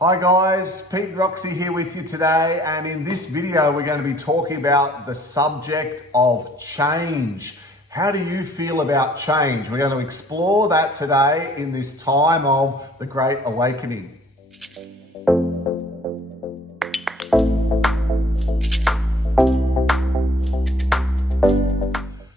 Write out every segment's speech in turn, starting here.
Hi guys, Pete and Roxy here with you today, and in this video we're going to be talking about the subject of change. How do you feel about change? We're going to explore that today in this time of the Great Awakening.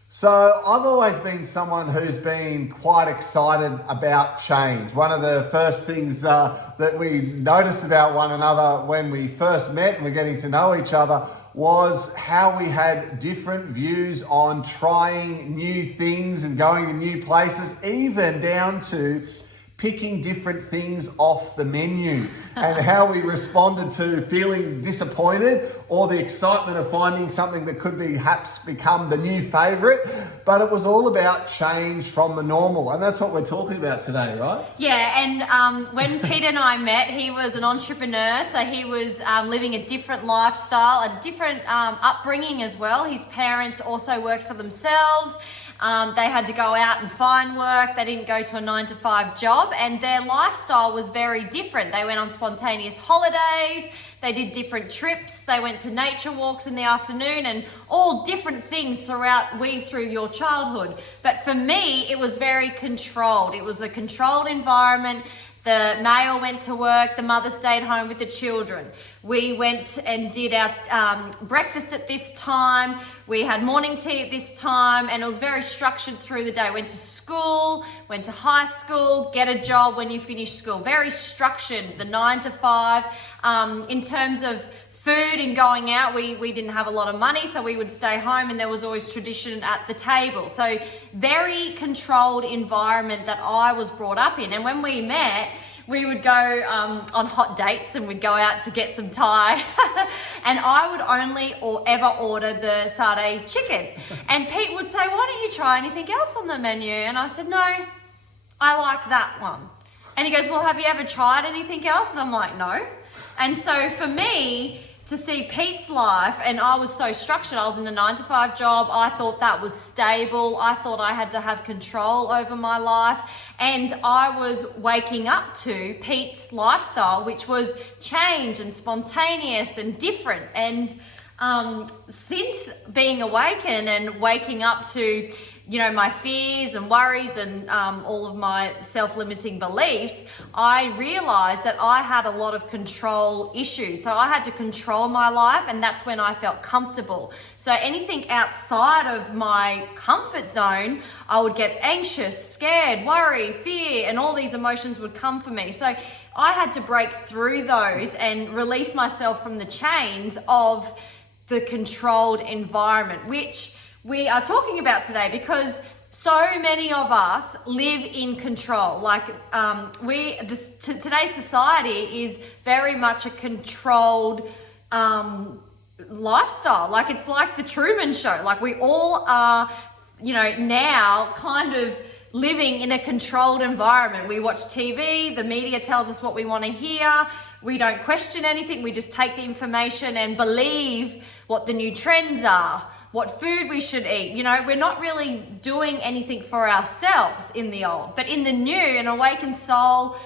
So I've always been someone who's been quite excited about change. One of the first things that we noticed about one another when we first met and we're getting to know each other was how we had different views on trying new things and going to new places, even down to picking different things off the menu and how we responded to feeling disappointed or the excitement of finding something that could perhaps become the new favorite. But it was all about change from the normal. And that's what we're talking about today, right? Yeah, and when Pete and I met, he was an entrepreneur. So he was living a different lifestyle, a different upbringing as well. His parents also worked for themselves. They had to go out and find work. They didn't go to a 9-to-5 job, and their lifestyle was very different. They went on spontaneous holidays. They did different trips. They went to nature walks in the afternoon, and all different things weave through your childhood. But for me, it was very controlled. It was a controlled environment. The male went to work, the mother stayed home with the children. We went and did our breakfast at this time. We had morning tea at this time, and it was very structured through the day. Went to school, went to high school, get a job when you finish school. Very structured, the 9-to-5. In terms of food and going out, we didn't have a lot of money, so we would stay home, and there was always tradition at the table. So very controlled environment that I was brought up in. And when we met, we would go on hot dates, and we'd go out to get some Thai. And I would only ever order the satay chicken. And Pete would say, why don't you try anything else on the menu? And I said, no, I like that one. And he goes, well, have you ever tried anything else? And I'm like, no. And so for me, to see Pete's life, and I was so structured. I was in a 9-to-5 job. I thought that was stable. I thought I had to have control over my life. And I was waking up to Pete's lifestyle, which was change and spontaneous and different. And since being awakened and waking up to, my fears and worries and all of my self-limiting beliefs, I realized that I had a lot of control issues. So I had to control my life, and that's when I felt comfortable. So anything outside of my comfort zone, I would get anxious, scared, worry, fear, and all these emotions would come for me. So I had to break through those and release myself from the chains of the controlled environment, which we are talking about today, because so many of us live in control. Like today's society is very much a controlled lifestyle. Like it's like the Truman Show. Like we all are, now kind of living in a controlled environment. We watch TV, the media tells us what we want to hear. We don't question anything. We just take the information and believe what the new trends are, what food we should eat. We're not really doing anything for ourselves in the old. But in the new, an awakened soul,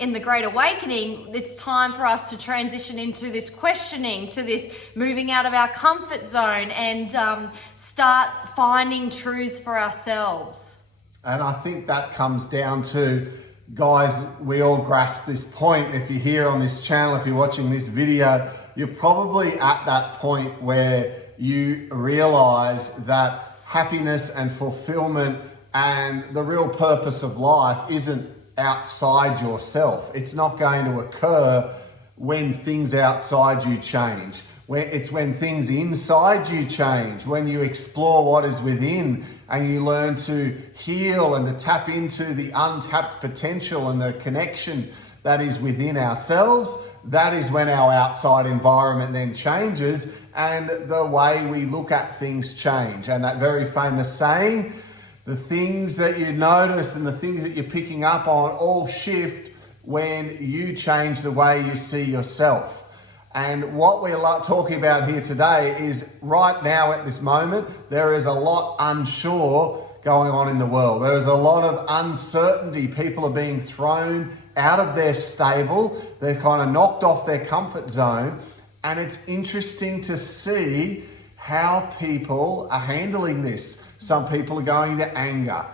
in the Great Awakening, it's time for us to transition into this questioning, to this moving out of our comfort zone and start finding truths for ourselves. And I think that comes down to, guys, we all grasp this point. If you're here on this channel, if you're watching this video, you're probably at that point where you realize that happiness and fulfillment and the real purpose of life isn't outside yourself. It's not going to occur when things outside you change. It's when things inside you change, when you explore what is within and you learn to heal and to tap into the untapped potential and the connection that is within ourselves. That is when our outside environment then changes and the way we look at things change. And that very famous saying, the things that you notice and the things that you're picking up on all shift when you change the way you see yourself. And what we're talking about here today is right now at this moment, there is a lot unsure going on in the world. There is a lot of uncertainty. People are being thrown out of their stable. They're kind of knocked off their comfort zone. And it's interesting to see how people are handling this. Some people are going to anger.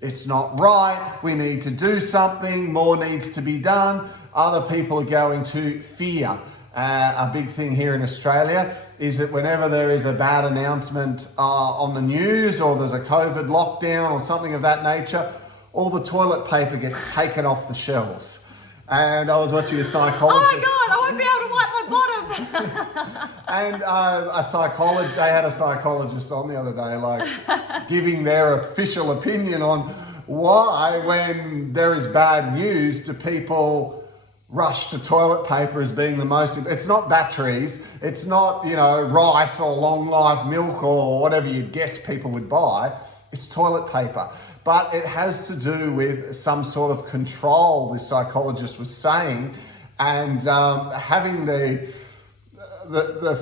It's not right. We need to do something. More needs to be done. Other people are going to fear. A big thing here in Australia is that whenever there is a bad announcement on the news, or there's a COVID lockdown or something of that nature, all the toilet paper gets taken off the shelves. And I was watching a psychologist. Oh my God, I won't be able to wipe my bottom. And they had a psychologist on the other day, like giving their official opinion on why, when there is bad news, do people rush to toilet paper as being the most. It's not batteries, it's not, rice or long life milk or whatever you'd guess people would buy. It's toilet paper. But it has to do with some sort of control, this psychologist was saying, and having the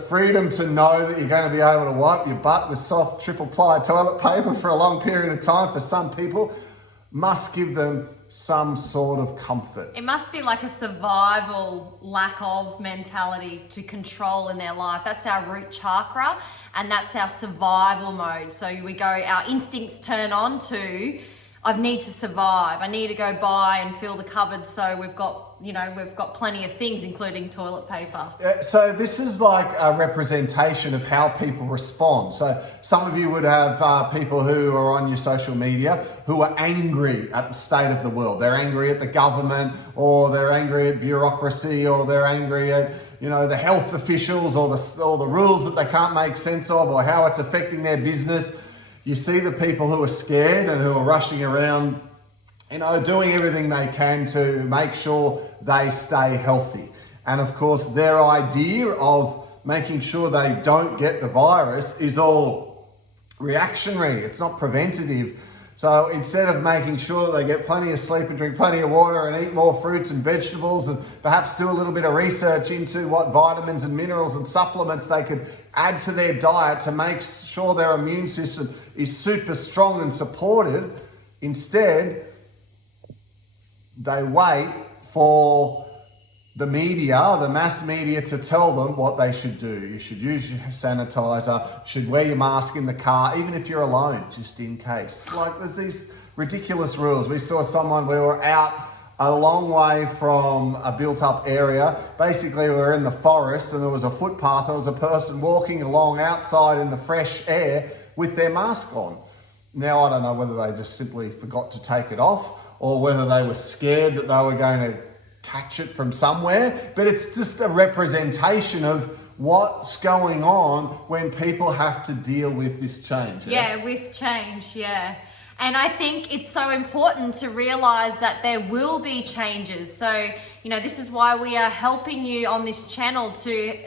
freedom to know that you're going to be able to wipe your butt with soft triple ply toilet paper for a long period of time for some people must give them some sort of comfort. It must be like a survival lack of mentality to control in their life. That's our root chakra, and that's our survival mode. So our instincts turn on to, I need to survive. I need to go buy and fill the cupboard so we've got plenty of things, including toilet paper. So this is like a representation of how people respond. So some of you would have people who are on your social media who are angry at the state of the world. They're angry at the government, or they're angry at bureaucracy, or they're angry at the health officials, or the rules that they can't make sense of, or how it's affecting their business. You see the people who are scared and who are rushing around, doing everything they can to make sure they stay healthy. And of course, their idea of making sure they don't get the virus is all reactionary. It's not preventative. So instead of making sure they get plenty of sleep and drink plenty of water and eat more fruits and vegetables, and perhaps do a little bit of research into what vitamins and minerals and supplements they could add to their diet to make sure their immune system is super strong and supported, instead they wait for the media, the mass media, to tell them what they should do. You should use your sanitizer, you should wear your mask in the car, even if you're alone, just in case. Like, there's these ridiculous rules. We saw someone, we were out a long way from a built-up area. Basically, we were in the forest and there was a footpath. There was a person walking along outside in the fresh air with their mask on. Now, I don't know whether they just simply forgot to take it off, or whether they were scared that they were going to catch it from somewhere, but it's just a representation of what's going on when people have to deal with this change. Yeah, with change, yeah. And I think it's so important to realize that there will be changes. So, this is why we are helping you on this channel to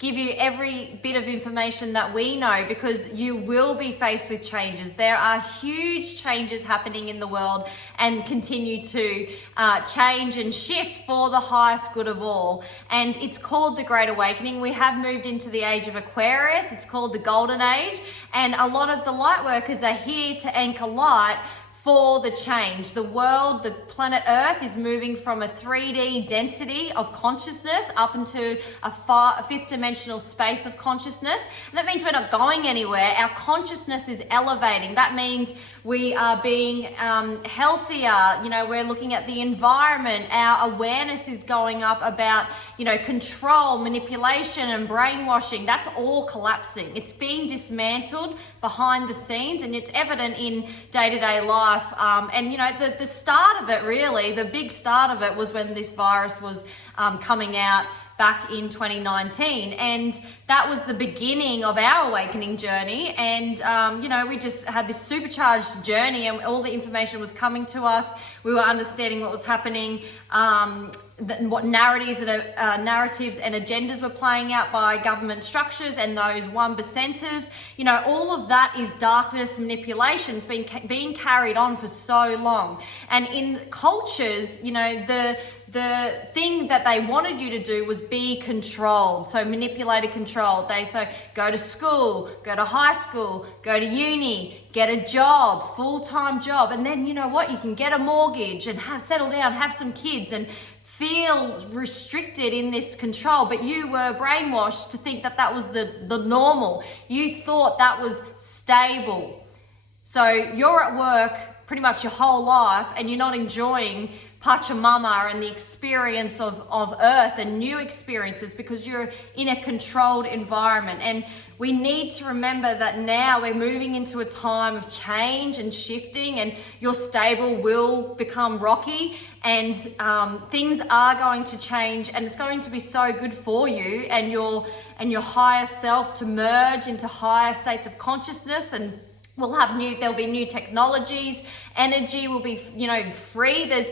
give you every bit of information that we know, because you will be faced with changes. There are huge changes happening in the world and continue to change and shift for the highest good of all. And it's called the Great Awakening. We have moved into the age of Aquarius. It's called the Golden Age. And a lot of the light workers are here to anchor light for the change. The world, the planet Earth, is moving from a 3D density of consciousness up into a fifth dimensional space of consciousness. And that means we're not going anywhere. Our consciousness is elevating. That means we are being healthier. We're looking at the environment. Our awareness is going up about, control, manipulation, and brainwashing. That's all collapsing. It's being dismantled behind the scenes, and it's evident in day-to-day life. The start of it, really, the big start of it was when this virus was coming out back in 2019, and that was the beginning of our awakening journey. And we just had this supercharged journey, and all the information was coming to us. We were understanding what was happening, what narratives and agendas were playing out by government structures and those 1%ers. All of that is darkness manipulations being carried on for so long. And in cultures, the thing that they wanted you to do was be controlled. So manipulated, controlled. They say, go to school, go to high school, go to uni, get a job, full-time job. And then you know what? You can get a mortgage and settle down, have some kids and feel restricted in this control. But you were brainwashed to think that that was the normal. You thought that was stable. So you're at work pretty much your whole life and you're not enjoying Pachamama and the experience of Earth and new experiences because you're in a controlled environment. And we need to remember that now we're moving into a time of change and shifting, and your stable will become rocky, and things are going to change, and it's going to be so good for you and your higher self to merge into higher states of consciousness. And there'll be new technologies, energy will be, free. There's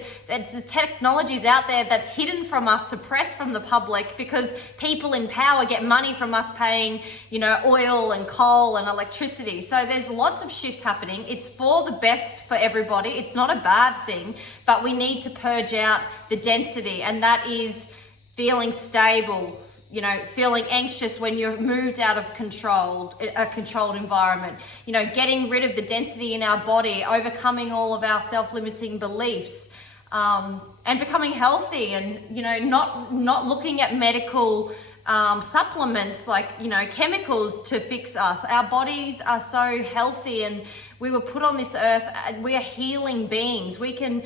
the technologies out there that's hidden from us, suppressed from the public, because people in power get money from us paying, oil and coal and electricity. So there's lots of shifts happening. It's for the best for everybody. It's not a bad thing, but we need to purge out the density, and that is feeling stable, feeling anxious when you're moved out of a controlled environment, getting rid of the density in our body, overcoming all of our self-limiting beliefs, and becoming healthy, and, not looking at medical supplements like, chemicals to fix us. Our bodies are so healthy, and we were put on this earth. We are healing beings. We can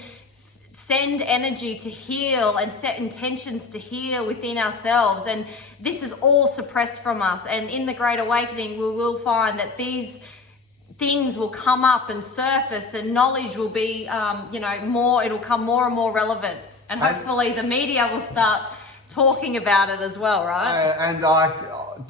send energy to heal and set intentions to heal within ourselves, and this is all suppressed from us. And in the Great Awakening, we will find that these things will come up and surface, and knowledge will be it'll come more and more relevant, and hopefully the media will start talking about it as well, right? And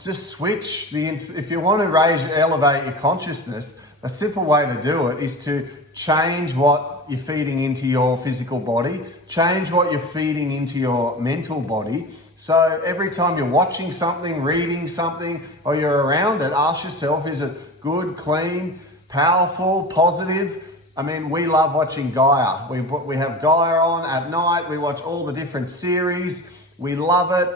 just switch if you want to elevate your consciousness, a simple way to do it is to change what you're feeding into your physical body, change what you're feeding into your mental body. So every time you're watching something, reading something, or you're around it, ask yourself, is it good, clean, powerful, positive? I mean, we love watching Gaia. We have Gaia on at night. We watch all the different series. We love it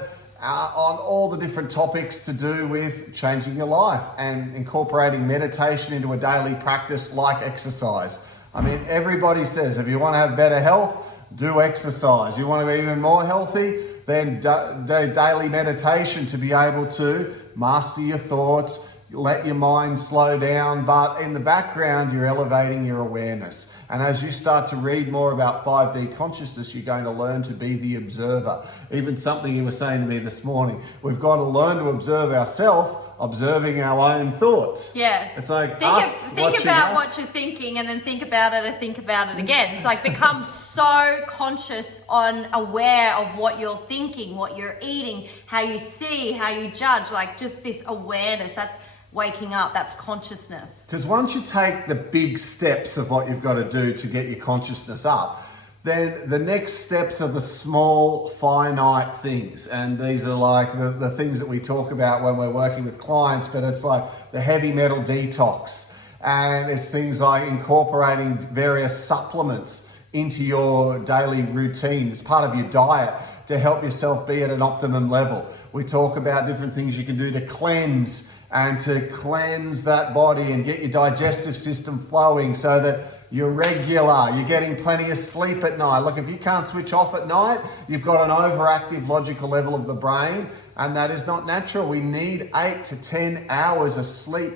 on all the different topics to do with changing your life and incorporating meditation into a daily practice like exercise. I mean, everybody says if you want to have better health, do exercise. You want to be even more healthy, then do daily meditation to be able to master your thoughts, let your mind slow down, but in the background, you're elevating your awareness. And as you start to read more about 5D consciousness, you're going to learn to be the observer. Even something you were saying to me this morning, we've got to learn to observe ourselves, observing our own thoughts. Yeah. It's like think about what you're thinking, and then think about it and think about it again. It's like become so conscious aware of what you're thinking, what you're eating, how you see, how you judge, like just this awareness. That's waking up, that's consciousness. Because once you take the big steps of what you've got to do to get your consciousness up, then the next steps are the small, finite things. And these are like the things that we talk about when we're working with clients, but it's like the heavy metal detox. And it's things like incorporating various supplements into your daily routine as part of your diet to help yourself be at an optimum level. We talk about different things you can do to cleanse that body and get your digestive system flowing so that you're regular, you're getting plenty of sleep at night. Look, if you can't switch off at night, you've got an overactive logical level of the brain, and that is not natural. We need 8 to 10 hours of sleep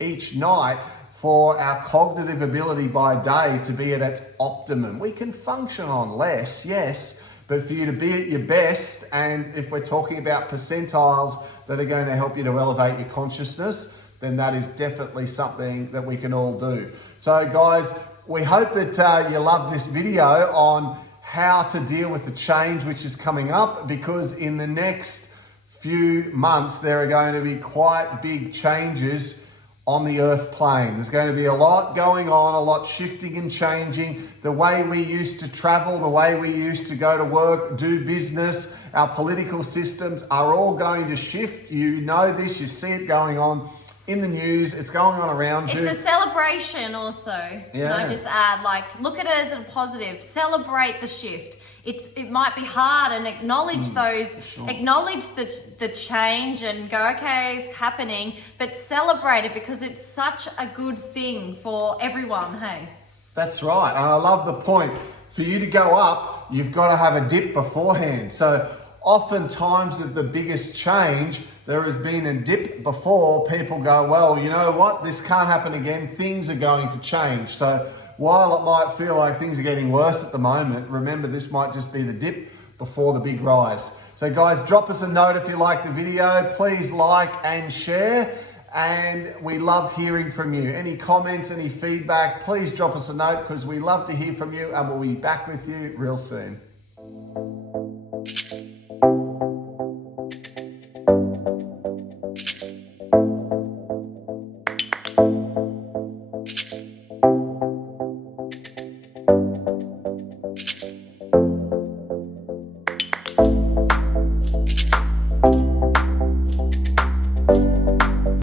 each night for our cognitive ability by day to be at its optimum. We can function on less, yes, but for you to be at your best, and if we're talking about percentiles that are going to help you to elevate your consciousness, then that is definitely something that we can all do. So guys, we hope that you love this video on how to deal with the change which is coming up, because in the next few months, there are going to be quite big changes on the earth plane. There's going to be a lot going on, a lot shifting and changing. The way we used to travel, the way we used to go to work, do business, our political systems are all going to shift. You know this, you see it going on in the news, it's going on around you. It's a celebration also. Yeah. Can I just add, look at it as a positive. Celebrate the shift. it might be hard, and acknowledge acknowledge the change and go, okay, it's happening, but celebrate it because it's such a good thing for everyone, hey? That's right. And I love the point. For you to go up, you've got to have a dip beforehand. So oftentimes of the biggest change, there has been a dip before. People go, well, you know what? This can't happen again. Things are going to change. So while it might feel like things are getting worse at the moment, remember this might just be the dip before the big rise. So guys, drop us a note if you like the video. Please like and share. And we love hearing from you. Any comments, any feedback, please drop us a note because we love to hear from you, and we'll be back with you real soon.